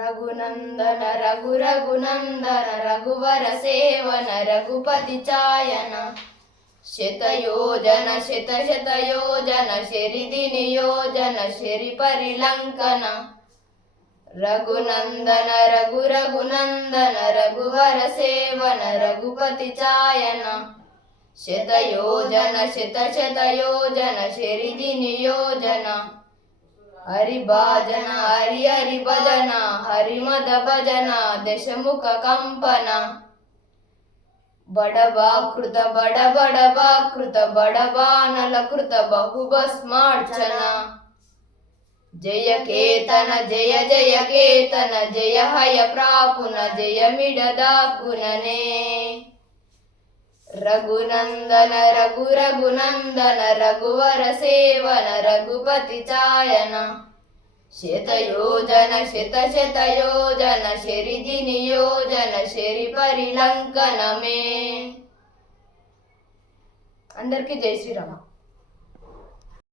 రఘునందన రఘు రఘునందన రఘువర సేవన రఘుపతి చాయన శతయోజన శత శతయోజన శరిది నియోజన శరి పరిలంకన రఘునందన రఘు రఘునందన రఘువర సేవన రఘుపతి చాయన శతయోజన శత శతయోజన శరిది నియోజన హరి భాజన హరి హరి భజన హరిమద భజన దశముఖ కంపన బడబాకృత బడబడబాకృత బడబానల కృత బహుభస్మార్చన జయ కేతన జయ జయ కేతన జయ హయ ప్రాపున జయ మిడదాపుననే రఘునందన రఘు రఘునందన రఘువర సేవన రఘుపతి చాయన శతయోజన శత శతయోజన శరిది నియోజన శరి పరిలంకనమే. అందరికీ జై శ్రీరామ.